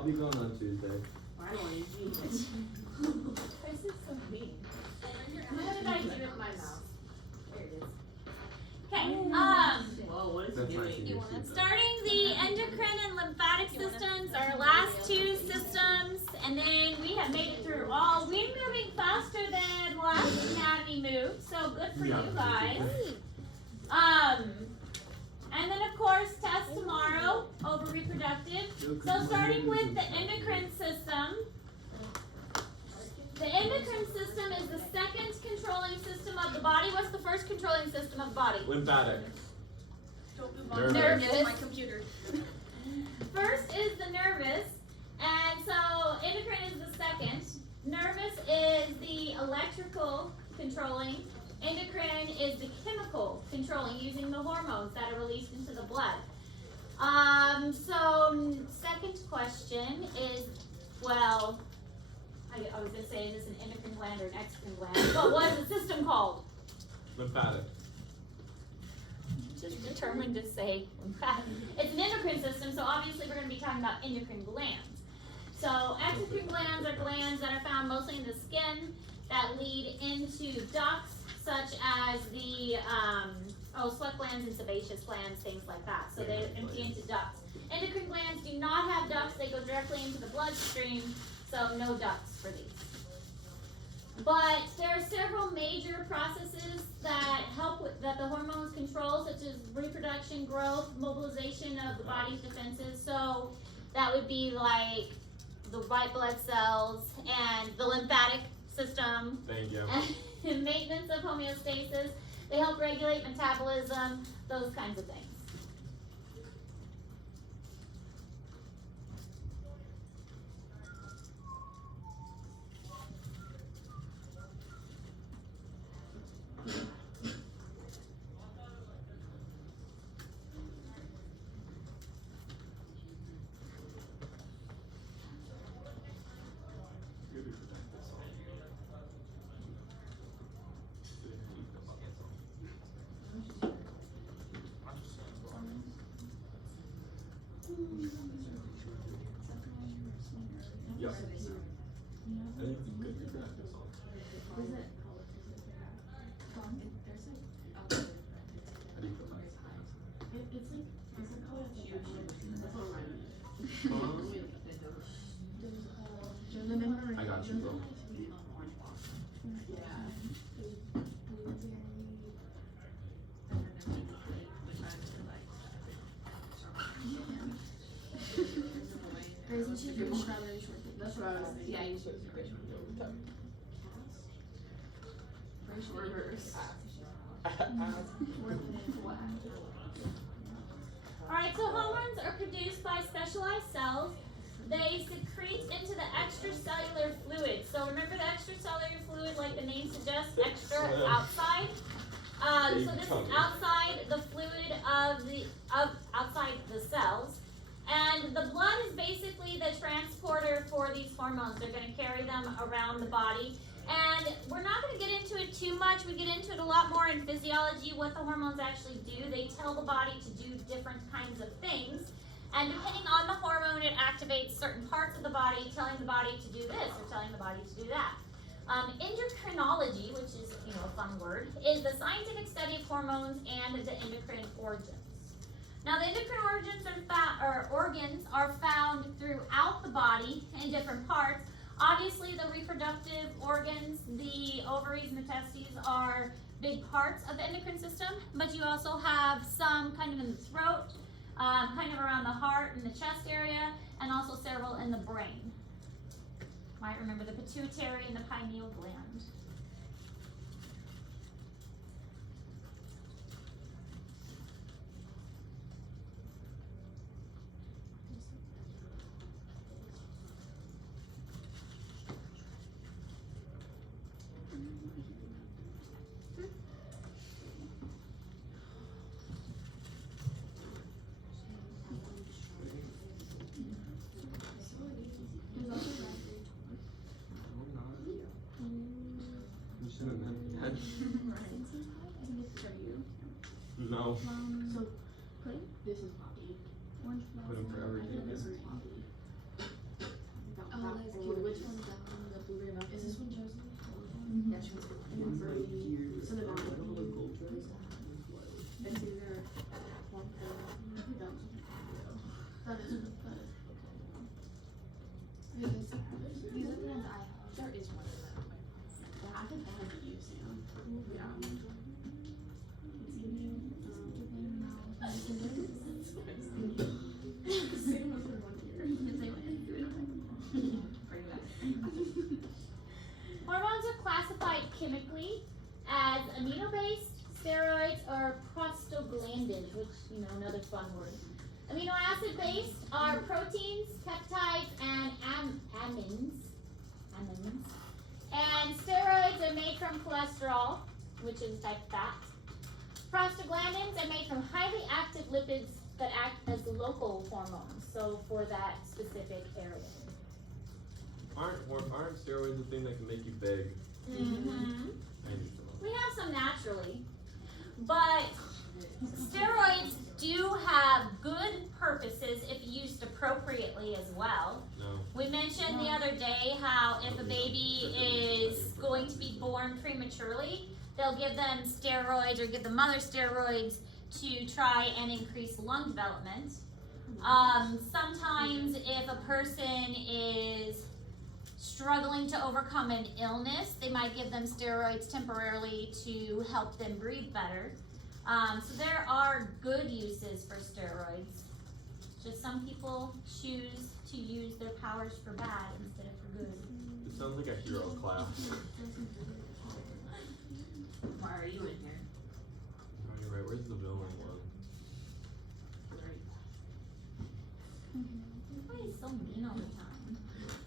I'll be going on Tuesday. I don't need you. This is so mean. What did I do with my mouse? There it is. Okay, Whoa, what is That's he nice doing? of you. starting the endocrine and lymphatic systems, our last two systems, and then we have made it through all. We're moving faster than last anatomy moved, so good for you guys. And then of course test tomorrow over reproductive. So starting with the endocrine system. The endocrine system is the second controlling system of the body. What's the first controlling system of the body? Lymphatic. Don't move Nervous. on. Nervous. My computer. First is the nervous, and so endocrine is the second. Nervous is the electrical controlling. Endocrine is the chemical controlling, using the hormones that are released into the blood. So second question is, well, I was going to say, is this an endocrine gland or an exocrine gland? But what is the system called? Lymphatic. Just determined to say lymphatic. It's an endocrine system, so obviously we're going to be talking about endocrine glands. So exocrine glands are glands that are found mostly in the skin that lead into ducts, such as the sweat glands and sebaceous glands, things like that. So they empty into ducts. Endocrine glands do not have ducts; they go directly into the bloodstream. So no ducts for these. But there are several major processes that help with that the hormones control, such as reproduction, growth, mobilization of the body's defenses. So that would be like the white blood cells and the lymphatic system. Thank you. And maintenance of homeostasis. They help regulate metabolism, those kinds of things. Yep. I think it's good to practice on. How do you put my I got you, bro. That's what I was thinking. Yeah, you should. Reverse. Alright, so hormones are produced by specialized cells. They secrete into the extracellular fluid. So remember the extracellular fluid, like the name suggests, extra outside. So this is outside the fluid outside the cells. And the blood is basically the transporter for these hormones. They're going to carry them around the body. And we're not going to get into it too much. We get into it a lot more in physiology, what the hormones actually do. They tell the body to do different kinds of things. And depending on the hormone, it activates certain parts of the body, telling the body to do this or telling the body to do that. Endocrinology, which is a fun word, is the scientific study of hormones and the endocrine organs. Now, the endocrine organs are found throughout the body in different parts. Obviously, the reproductive organs, the ovaries and the testes, are big parts of the endocrine system, but you also have some kind of in the throat, kind of around the heart and the chest area, and also several in the brain. Might remember the pituitary and the pineal gland. No. So, this is Poppy. Put him for everything. This is Poppy. Hormones are classified chemically as amino-based, steroids, or prostaglandins, which, another fun word. Amino acid-based are proteins, peptides, and amines. And steroids are made from cholesterol, which is type fat. Prostaglandins are made from highly active lipids that act as local hormones, so for that specific area. Aren't steroids the thing that can make you big? Mm-hmm. I need some. We have some naturally, but steroids do have good purposes if used appropriately as well. No. We mentioned the other day how if a baby is going to be born prematurely, they'll give them steroids or give the mother steroids to try and increase lung development. Sometimes if a person is struggling to overcome an illness, they might give them steroids temporarily to help them breathe better. So there are good uses for steroids. Just some people choose to use their powers for bad instead of for good. It sounds like a hero class. Why are you in here? Oh, you're right. Where's the villain one? Everybody's so mean all the time.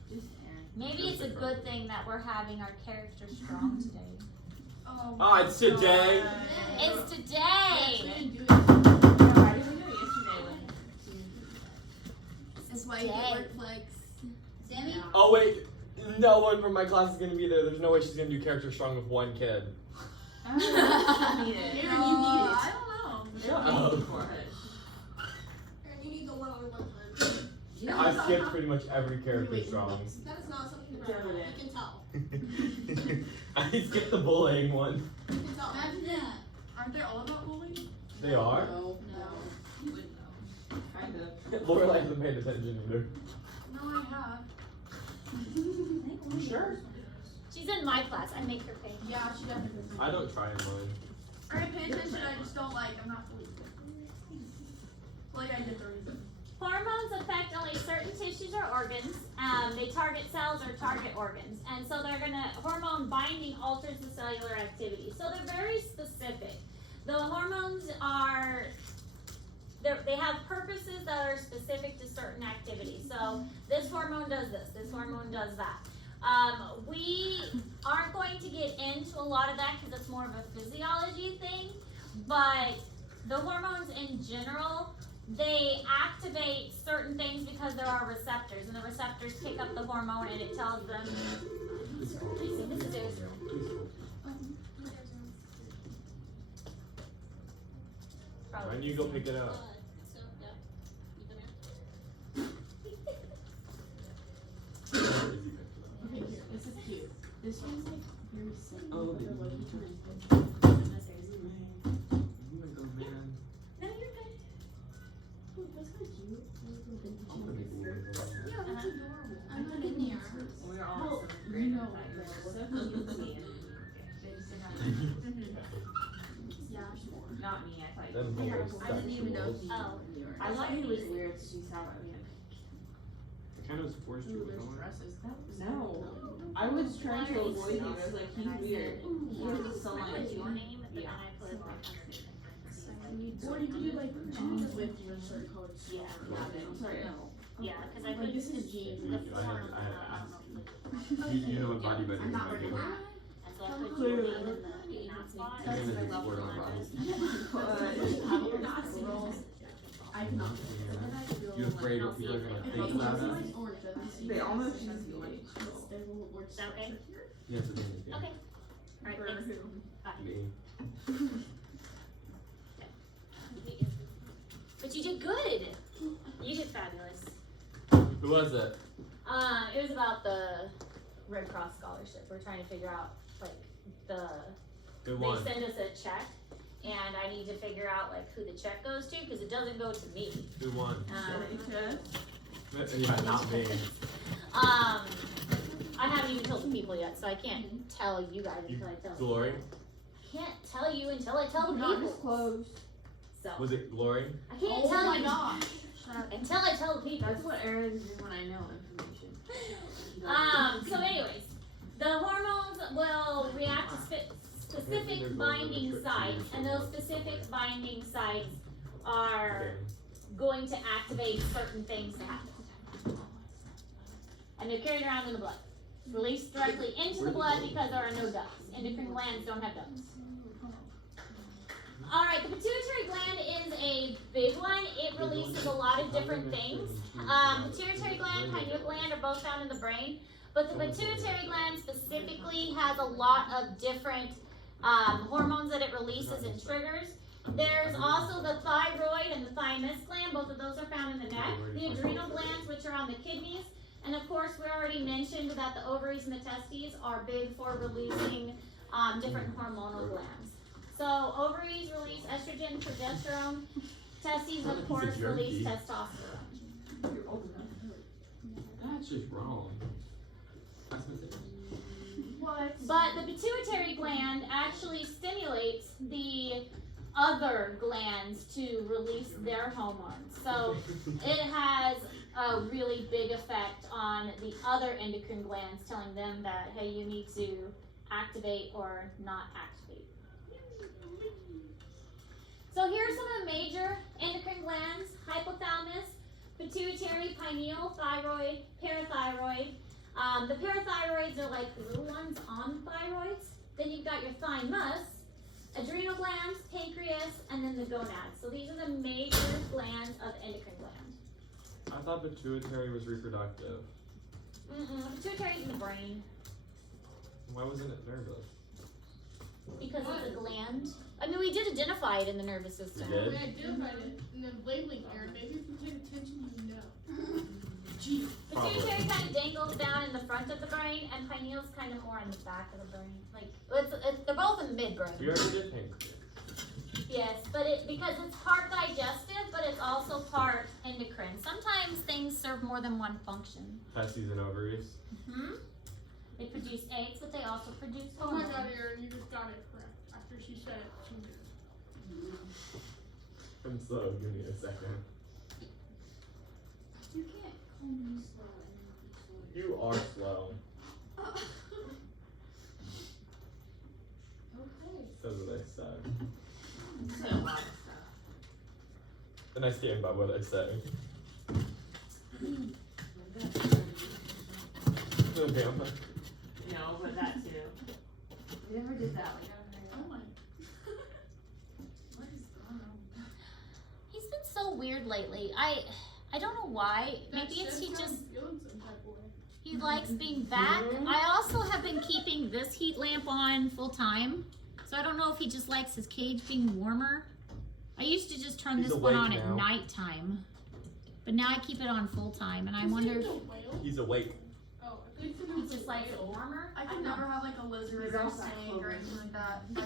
Just Aaron. Maybe it's a good thing that we're having our character strong today. Oh, it's today. It's today! Why did we do it yesterday when? That's why you get work flex. Demi? Oh wait, no one from my class is gonna be there. There's no way she's gonna do character strong with one kid. I need it. Aaron, you need it. I don't know. Shut up. Aaron, you need the one-on-one time. I've skipped pretty much every character strong. That is not something to brag about. You can tell. I skipped the bullying one. You can tell. Imagine that. Aren't they all about bullying? They are? No. You wouldn't know. Kind of. Lorelai hasn't paid attention either. No, I have. You sure? She's in my class. I make her pay. Yeah, she definitely does. I don't try in mine. I pay attention, I just don't like, I'm not fully. Like I did the reason. Hormones affect only certain tissues or organs. They target cells or target organs. And so hormone binding alters the cellular activity. So they're very specific. The hormones they have purposes that are specific to certain activities. So this hormone does this hormone does that. We aren't going to get into a lot of that because it's more of a physiology thing. But the hormones in general, they activate certain things because there are receptors, and the receptors pick up the hormone and it tells them. This is Sarah's room. Why don't you go pick it up? Okay, here, this is cute. This one's like very simple. Oh, They're baby. low-key trying to- Oh man. No, you're good. Ooh, that's kinda cute. I'm gonna make a woman. Yeah, that's adorable. I'm not in there. We're all Well, seventh you grade know, type. like, So what- you see it. Yeah, there's more. Not me, I thought Them you. homosexuals. I didn't even know he Oh. knew yours. I thought it was weird that she's how we had. I kind of was forced to Ooh, with there's someone. dresses. That was No. I was trying to avoid him. I was like, he's weird. He has so I long put your hair. name, but then Yeah. I put my Or you could do like jeans with your shirt colored. Yeah, I'm sorry. No. Yeah, because I Like put this is jeans. the I form. have you know what body better And than I do. so I put your name in the not spot. I'm gonna do sport on bodies. I cannot. You afraid what people are gonna think about us? They almost just be like, Is that okay? Yes, it is. Yeah. Okay. Alright, thanks. Bye. Me. But you did good. You did fabulous. Who was it? It was about the Red Cross scholarship. We're trying to figure out Who won? they send us a check, and I need to figure out like who the check goes to because it doesn't go to me. Who won? Um, Yeah, not me. I I haven't even told the people yet, so I can't tell you guys until I tell you. Glory? Can't tell you until I tell the Not people. disclosed. So Was it Glory? I can't Oh tell my you gosh. until I tell the people. That's what errands do when I know information. So anyways, the hormones will react to specific binding sites, and those specific binding sites are going to activate certain things to happen. And they're carried around in the blood. Released directly into the blood because there are no ducts. Endocrine glands don't have ducts. Alright, the pituitary gland is a big one. It releases a lot of different things. Pituitary gland, pineal gland are both found in the brain. But the pituitary gland specifically has a lot of different hormones that it releases and triggers. There's also the thyroid and the thymus gland. Both of those are found in the neck. The adrenal glands, which are on the kidneys. And of course, we already mentioned that the ovaries and the testes are big for releasing different hormonal glands. So ovaries release estrogen, progesterone. Testes, of course, release testosterone. That's just wrong. That's what it is. What? But the pituitary gland actually stimulates the other glands to release their hormones. So it has a really big effect on the other endocrine glands, telling them that, hey, you need to activate or not activate. So here are some of the major endocrine glands: hypothalamus, pituitary, pineal, thyroid, parathyroid. The parathyroids are like the little ones on thyroids. Then you've got your thymus, adrenal glands, pancreas, and then the gonads. So these are the major glands of endocrine glands. I thought pituitary was reproductive. Pituitary is in the brain Why wasn't it nervous? because it's a gland. I mean, we did identify it in the nervous system. We did? We identified it in the labeling area. Maybe if you paid attention, you know. Gee. Pituitary kind of dangles down in the front of the brain, and pineal's kind of more in the back of the brain. Like they're both in the midbrain. We already did pancreas. Yes, but because it's part digestive, but it's also part endocrine. Sometimes things serve more than one function. Testes and ovaries. They produce eggs, but they also produce Oh my hormones. god, Erin, you just got it correct. After she said it, she did. I'm slow. Give me a second. You can't call me slow and then be slow. You are slow. Okay. That's what I said. Say a lot of stuff. And I stand by what I say. Okay, I'm not. No, but that too. We never did that. Like, Oh my. What is going on? He's been so weird lately. I don't know why. Maybe it's he just Feeling some type of way. he likes being back. I also have been keeping this heat lamp on full time. So I don't know if he just likes his cage being warmer. I used to just turn He's this one awake on at now. nighttime. But now I keep it on full time, and I wonder if He's awake. Oh, I think he just likes it warmer. I could never have like a lizard or a snake or anything like that. Like,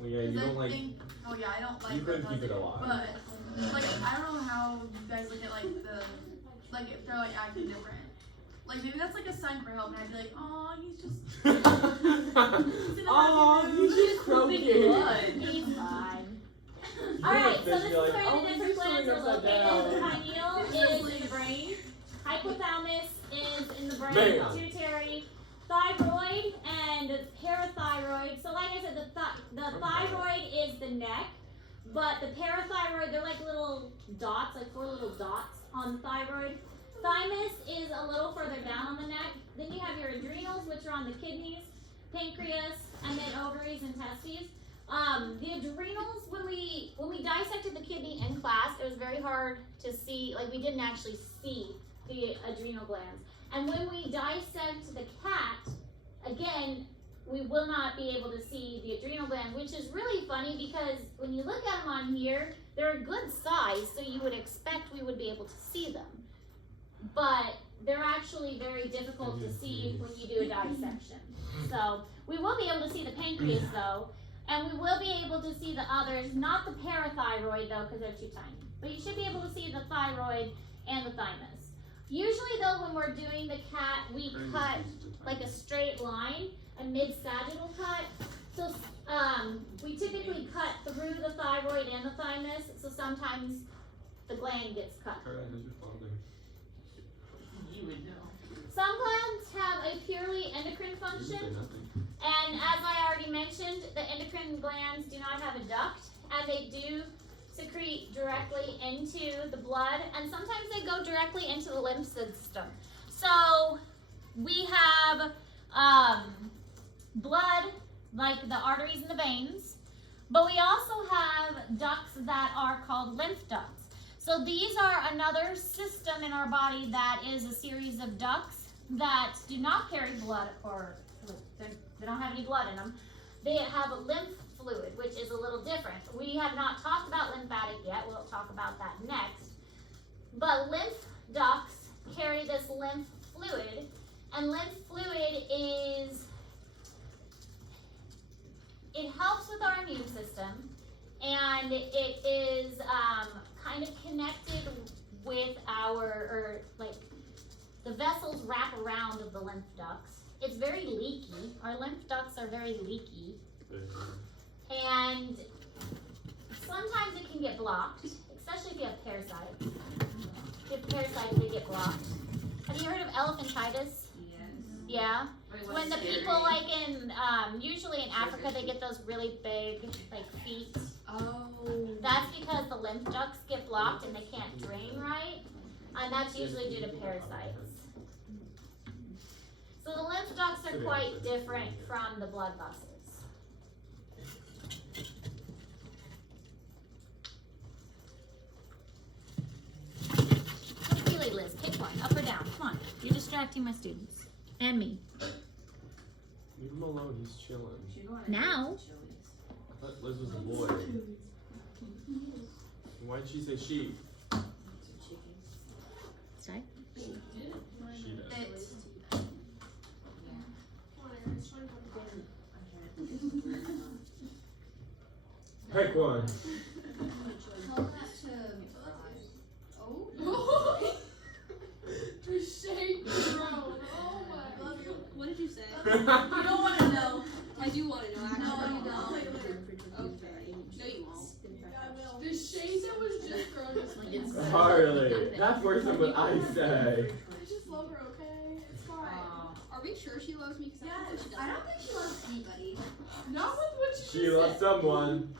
Well, yeah, you 'cause I don't like. think, oh yeah, I don't like You couldn't keep it reptiles, alive. But like, I don't know how you guys look at like if they're like acting different. Like maybe that's like a sign for help, and I'd be like, oh, he's just. Oh, he's just croaking. blood. He's fine. You Alright, could've so this is been like, where oh, the he's different just glands are swimming upside located. The pineal is in the brain. Hypothalamus is in the brain. Man. Pituitary, thyroid, and parathyroid. So like I said, the thyroid is the neck, but the parathyroid, they're like little dots, like 4 little dots on the thyroid. Thymus is a little further down on the neck. Then you have your adrenals, which are on the kidneys, pancreas, and then ovaries and testes. The adrenals, when we dissected the kidney in class, it was very hard to see, like we didn't actually see the adrenal glands. And when we dissect the cat, again, we will not be able to see the adrenal glands, which is really funny because when you look at them on here, they're a good size, so you would expect we would be able to see them. But they're actually very difficult to see when you do a dissection. So we will be able to see the pancreas though, and we will be able to see the others, not the parathyroid though, because they're too tiny. But you should be able to see the thyroid and the thymus. Usually though, when we're doing the cat, we cut like a straight line, a mid-sagittal cut. So we typically cut through the thyroid and the thymus, so sometimes the gland gets cut. Carla, how's your father? You would know. Some glands have a purely endocrine Didn't function, say nothing. and as I already mentioned, the endocrine glands do not have a duct, and they do secrete directly into the blood, and sometimes they go directly into the lymph system. So we have blood, like the arteries and the veins, but we also have ducts that are called lymph ducts. So these are another system in our body that is a series of ducts that do not carry blood, or they don't have any blood in them. They have lymph fluid, which is a little different. We have not talked about lymphatic yet. We'll talk about that next. But lymph ducts carry this lymph fluid, and lymph fluid it helps with our immune system, and it is kind of connected with the vessels wrap around of the lymph ducts. It's very leaky. Our lymph ducts are very leaky. And sometimes it can get blocked, especially if you have parasites. If you have parasites, they get blocked. Have you heard of elephantitis? Yes. Yeah. Wait, When the what's people scary? like in, usually in Africa, they get those really big, like, feet. Oh. That's because the lymph ducts get blocked and they can't drain right. And that's usually due to parasites. So the lymph ducts are quite different from the blood vessels. Really, Liz, pick one, up or down. Come on, you're distracting my students and me. Leave him alone, he's chilling. Now. I thought Liz was a boy. Why'd she say she? Sorry. She does. Pick one. Tell that to Oh. The shade grown. Oh my. Love you. What did you say? You don't want to know. I do want to know, actually. No, you don't. Okay. No, you won't. The shade that was just grown is like Harley, that's worse than what I say. I just love her, okay? It's fine. Are we sure she loves me? Because I Yes. think she I does. don't think she loves anybody. Not with what you She just loves said. someone.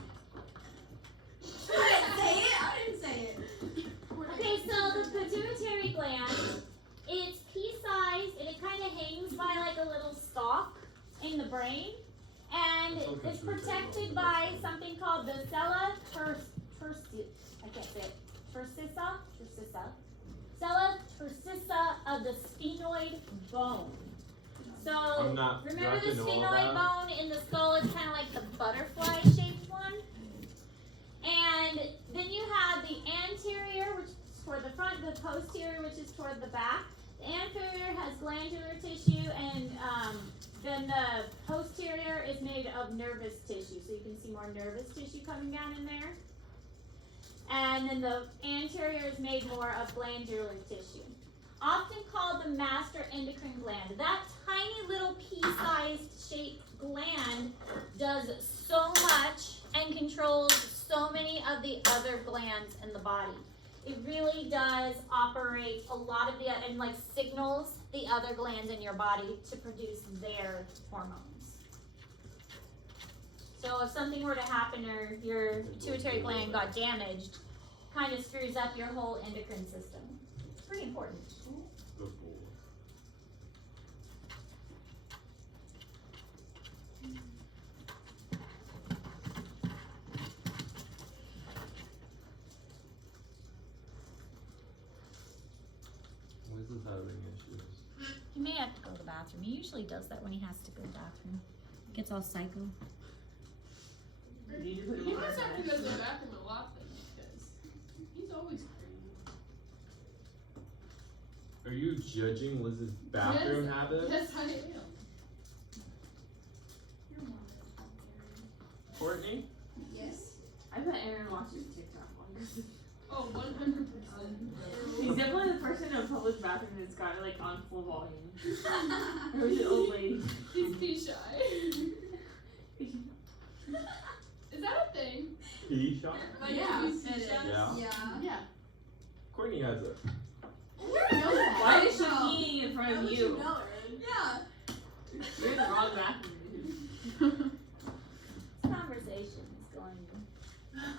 I didn't say it. I didn't say it. Okay, so the pituitary gland, it's pea-sized and it kind of hangs by like a little stalk in the brain, and it's protected by something called the sella tursissa of the sphenoid bone. So I'm not. do I remember have the to know all sphenoid that? bone in the skull is kind of like the butterfly-shaped one. And then you have the anterior, which is toward the front, the posterior, which is toward the back. The anterior has glandular tissue, and then the posterior is made of nervous tissue. So you can see more nervous tissue coming down in there. And then the anterior is made more of glandular tissue. Often called the master endocrine gland. That tiny little pea-sized shaped gland does so much and controls so many of the other glands in the body. It really does operate a lot of and like signals the other glands in your body to produce their hormones. So if something were to happen or your pituitary gland got damaged, kind of screws up your whole endocrine system. It's pretty important. Good boy. Liz is having issues. He may have to go to the bathroom. He usually does that when he has to go to the bathroom. Gets all psycho. You need to put He him on must our have to bed. go to the bathroom a lot then, because he's always crazy. Are you judging Liz's bathroom Yes. habits? Yes, I am. Your mom is hilarious. Courtney? Yes. I bet Aaron watches TikTok one. Oh, 100%. He's definitely the person in a public bathroom that's got it like on full volume. Or is it old lady? He's pee shy. Is that a thing? Pea shot? Yeah. It is. Yeah. Yeah. Yeah. Courtney has it. Why is she peeing in front of you? Yeah. You're in the wrong bathroom, dude. This conversation is going.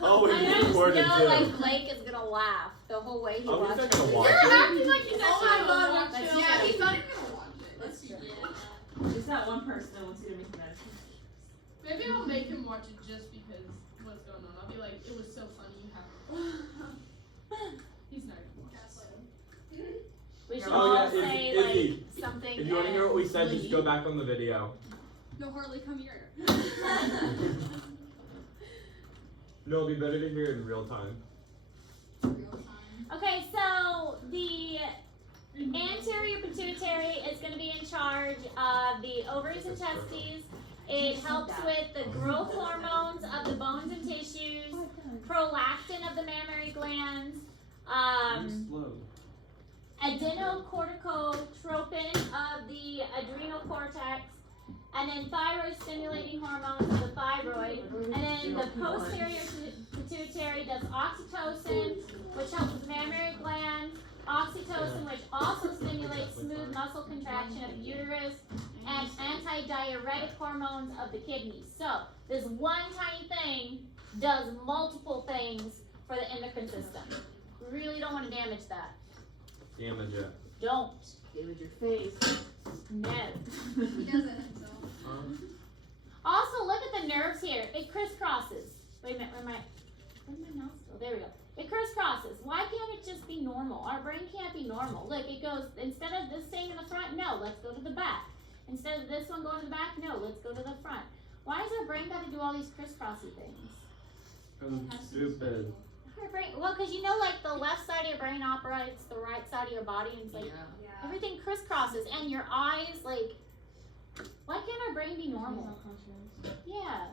Oh, we I just recorded know too. like Blake is gonna laugh the whole way he Oh, he's watches not gonna it. watch You're it. acting like he's Oh actually my gonna God, watch that's it. true. Yeah, he's not even gonna watch it. That's true. Just that one person that wants you to make mad. Maybe I'll make him watch it just because what's going on. I'll be like, it was so funny, you have to watch it. He's not gonna watch it. We should Oh, all yeah, say if like he- something. If you want to hear what we said, just Lee. go back on the video. No, Harley, come here. No, it'll be better to hear it in real time. Real time. Okay, so the anterior pituitary is going to be in charge of the ovaries and testes. It helps with the growth hormones of the bones and tissues, prolactin of the mammary glands, Slow. adenocorticotropin of the adrenal cortex, and then thyroid stimulating hormones of the thyroid. And then the posterior pituitary does oxytocin, which helps with mammary glands, oxytocin, which also stimulates smooth muscle contraction of the uterus, and antidiuretic hormones of the kidneys. So this one tiny thing does multiple things for the endocrine system. We really don't want to damage that. Damage it. Don't. Damage your face. No. He does it himself. Also, look at the nerves here. It crisscrosses. Wait a minute, where'd my mouse go? There we go. It crisscrosses. Why can't it just be normal? Our brain can't be normal. Look, it goes, instead of this staying in the front, no, let's go to the back. Instead of this one going to the back, no, let's go to the front. Why has our brain got to do all these crisscrossy things? Stupid. Our brain, well, because you know, like the left side of your brain operates the right side of your body, and it's like everything crisscrosses, and your eyes, like, why can't our brain be normal? Yeah.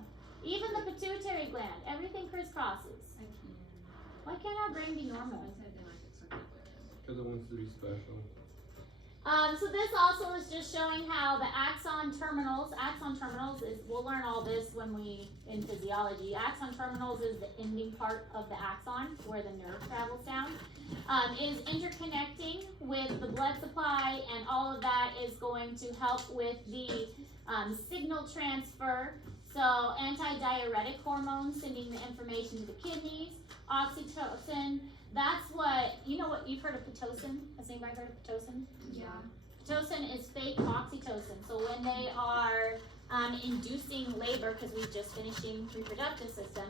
Even the pituitary gland, everything crisscrosses. Why can't our brain be normal? Because it wants to be special. So this also is just showing how the axon terminals is, we'll learn all this when we, in physiology. Axon terminals is the ending part of the axon, where the nerve travels down. Is interconnecting with the blood supply, and all of that is going to help with the signal transfer. So antidiuretic hormones sending the information to the kidneys, oxytocin. That's what, you know what, you've heard of Pitocin? Has anybody heard of Pitocin? Yeah. Pitocin is fake oxytocin. So when they are inducing labor, because we're just finishing reproductive system,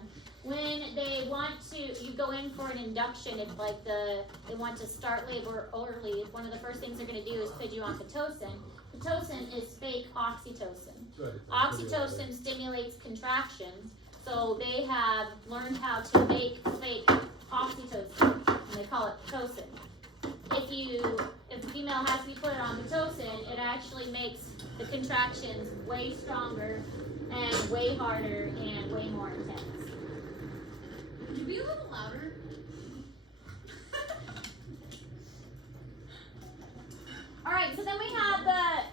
when they want to, you go in for an induction, if like they want to start labor early, one of the first things they're going to do is put you on Pitocin. Pitocin is fake oxytocin. Oxytocin stimulates contractions, so they have learned how to make fake oxytocin, and they call it Pitocin. If a female has to be put on Pitocin, it actually makes the contractions way stronger and way harder and way more intense. Could you be a little louder? Alright, so then we have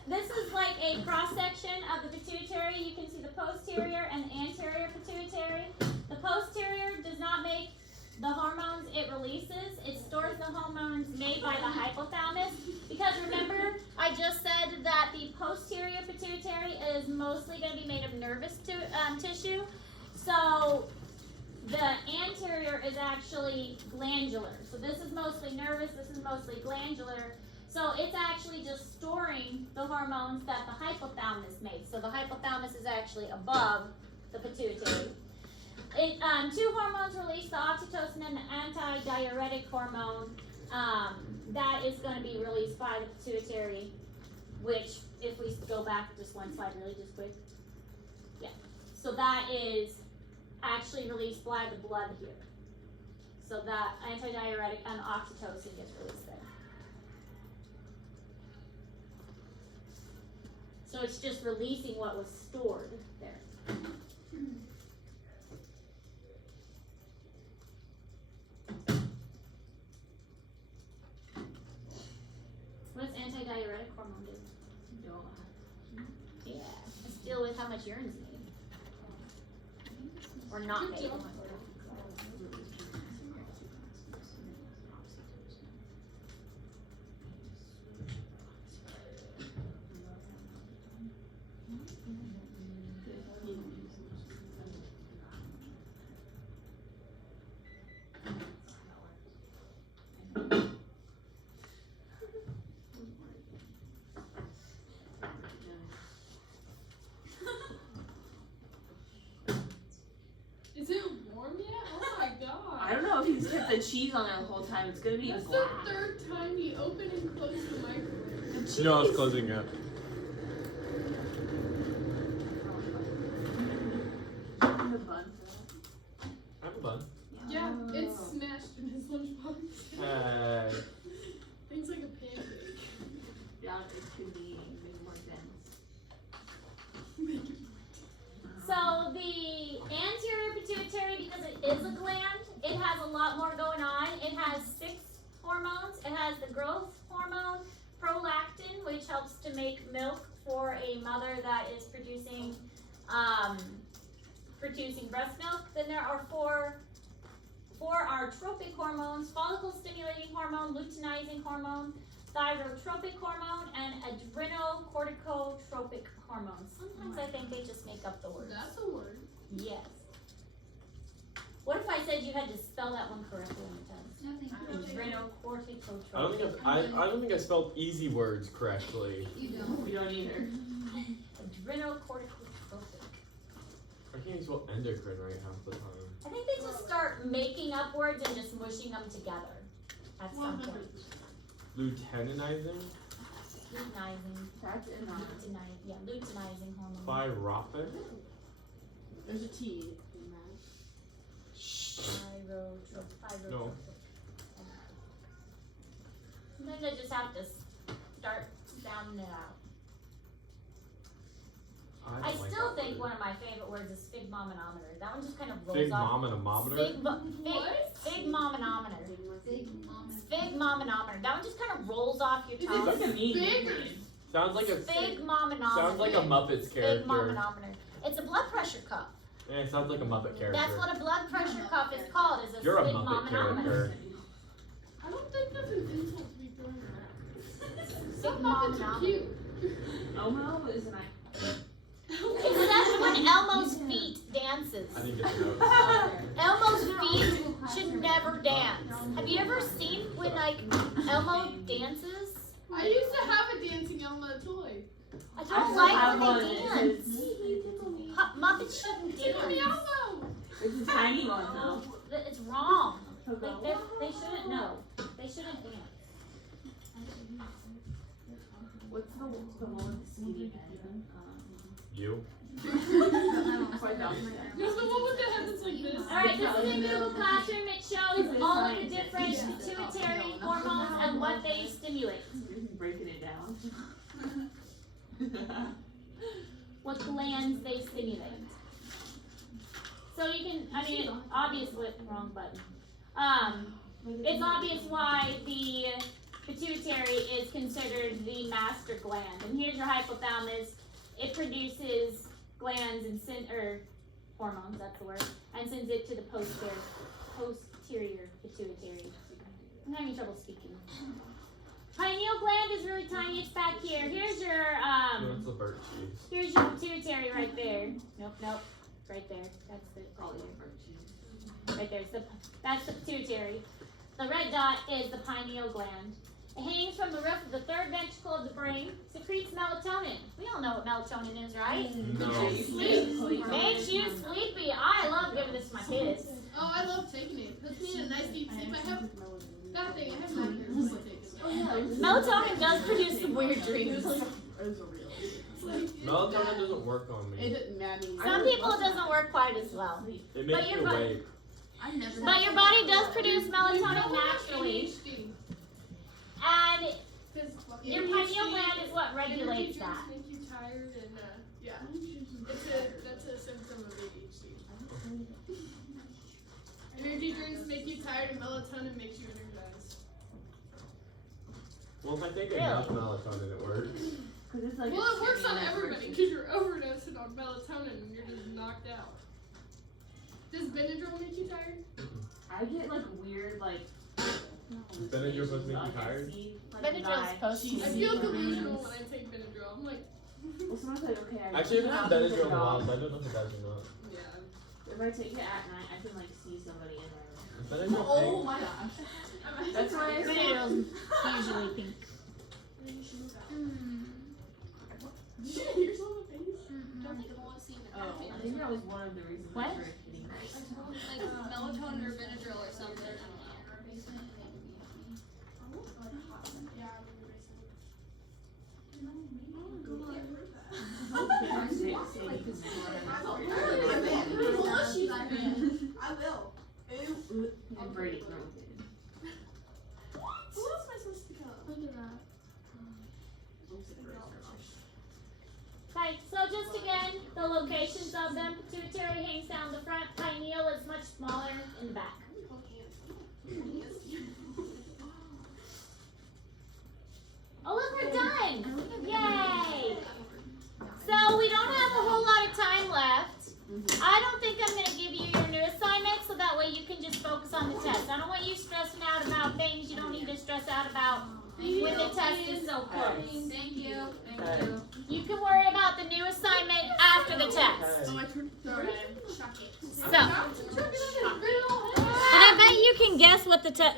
this is like a cross section of the pituitary. You can see the posterior and the anterior pituitary. The posterior does not make the hormones it releases. It stores the hormones made by the hypothalamus. Because remember, I just said that the posterior pituitary is mostly going to be made of nervous tissue. So the anterior is actually glandular. So this is mostly nervous, this is mostly glandular. So it's actually just storing the hormones that the hypothalamus makes. So the hypothalamus is actually above the pituitary. Two hormones release, the oxytocin and the antidiuretic hormone. That is going to be released by the pituitary, which, if we go back just one slide really just quick. Yeah. So that is actually released by the blood here. So that antidiuretic and oxytocin gets released there. So it's just releasing what was stored there. hormone do? Don't. Yeah. Let's deal with how much urine's made. Or not made. Is it warm yet? Oh my god. I don't know if he's kept the cheese on there the whole time. It's gonna be That's the black. third time we open and close the microwave. The cheese. No, it's closing it. The bun. I have a bun. Yeah, it's smashed in his lunchbox. Hey. Things like a pancake. Yeah, it could be maybe more dense. So the anterior pituitary, because it is a gland, it has a lot more going on. It has 6 hormones. It has the growth hormone, prolactin, which helps to make milk for a mother that is producing breast milk. Then there are four are trophic hormones: follicle stimulating hormone, luteinizing hormone, thyrotropic hormone, and adrenocorticotropic hormone. Sometimes I think they just make up the words. That's a word. Yes. What if I said you had to spell that one correctly on the test? Nothing. Adrenocorticotropic. I don't think I spelled easy words correctly. You don't. We don't either. Adrenocorticotropic. I can't even spell endocrine right half the time. I think they just start making up words and just mushing them together at some point. Luteinizing? Luteinizing. That's in on. Luteinizing hormone. Thyropic? There's a T in Thyrotropic. No. Sometimes I just have to start sounding it out. I don't like still that think word. one of my favorite words is sphygmomanometer. That one just kind of rolls Big off. mom and a mometer? Sphygmomanometer. Big mom. Sphygmomanometer. That one just kind of rolls off your Is tongue. It's like a mean Big. name. Sounds like a Sphygmomanometer. sounds like a Muppets character. Sphygmomanometer. It's a blood pressure cuff. Yeah, it sounds like a Muppet character. That's what a blood pressure cuff is called. Is a You're a Muppet sphygmomanometer. character. I don't think that's an insult to be throwing around. Some Sphygmomanometer. Muppets are cute. Elmo is an So that's when Elmo's feet dances. I didn't get the notes. Elmo's feet should never dance. Have you ever seen when like Elmo dances? I used to have a dancing Elmo toy. I I don't still like have when one. they dance. Muppets shouldn't Tickle me dance. Elmo. It's a tiny one though. It's wrong. He'll go, Like they shouldn't know. They shouldn't dance. what's the one with the CD head? You? Quite down. Just the one with the head that's like this. Alright, this is in Google Classroom. It shows all of the different pituitary hormones and what they stimulate. Breaking it down. What glands they stimulate. So you can, obviously, wrong button. It's obvious why the pituitary is considered the master gland. And here's your hypothalamus. It produces glands and hormones, that's the word, and sends it to the posterior pituitary. I'm having trouble speaking. Pineal gland is really tiny, it's back here. Here's your That's the bird cheese. here's your pituitary right there. Nope. Right there. That's the right there. That's the pituitary. The red dot is the pineal gland. It hangs from the roof of the third ventricle of the brain, secretes melatonin. We all know what melatonin is, right? No. Makes you sleepy. I love giving this to my kids. Oh, I love taking it. Puts me in a nice deep sleep. I have that thing. I have nightmares when I take it. Melatonin does produce some weird dreams. Melatonin doesn't work on me. It didn't matter. Some people it doesn't work quite as well. It makes me your body- awake. I've never. But your body does produce You melatonin probably have naturally. ADHD. And 'Cause your ADHD pineal gland is what regulates energy that. drinks make you tired and yeah. That's a symptom of ADHD. Energy drinks make you tired and melatonin makes you energized. Well, if I take Really? enough melatonin, it works. like Well, it works on stimulus everybody versus- because you're overdosing on melatonin and you're just knocked out. Does Benadryl make you tired? I get like weird like. Benadryl supposed to make you tired? Benadryl's supposed to. I feel delusional when I take Benadryl. I'm like, Well, sometimes like okay. Actually, I haven't had Benadryl in a while, so I don't know if it does or not. yeah. If I take it at night, I can like see somebody in my room. Benadryl Oh my gosh. That's why I say. Benadryl's usually pink. Then you should move out. Did you hit yourself in the face? Don't think I've only seen it. Oh, I think that was one of the reasons What? I started hitting her. Like melatonin or Benadryl or something. I don't know. I will. And Brady throws it. Who else am I supposed to go? Look at that. Okay, so just again, the locations of them. Pituitary hangs down the front. Pineal is much smaller in the back. Oh look, we're done! Yay! So we don't have a whole lot of time left. I don't think I'm going to give you your new assignment so that way you can just focus on the test. I don't want you stressing out about things you don't need to stress out about when the test is so close. Thank you. Thank you. You can worry about the new assignment after the test. Oh, my turn. Chuck it. So, and I bet you can guess what the test.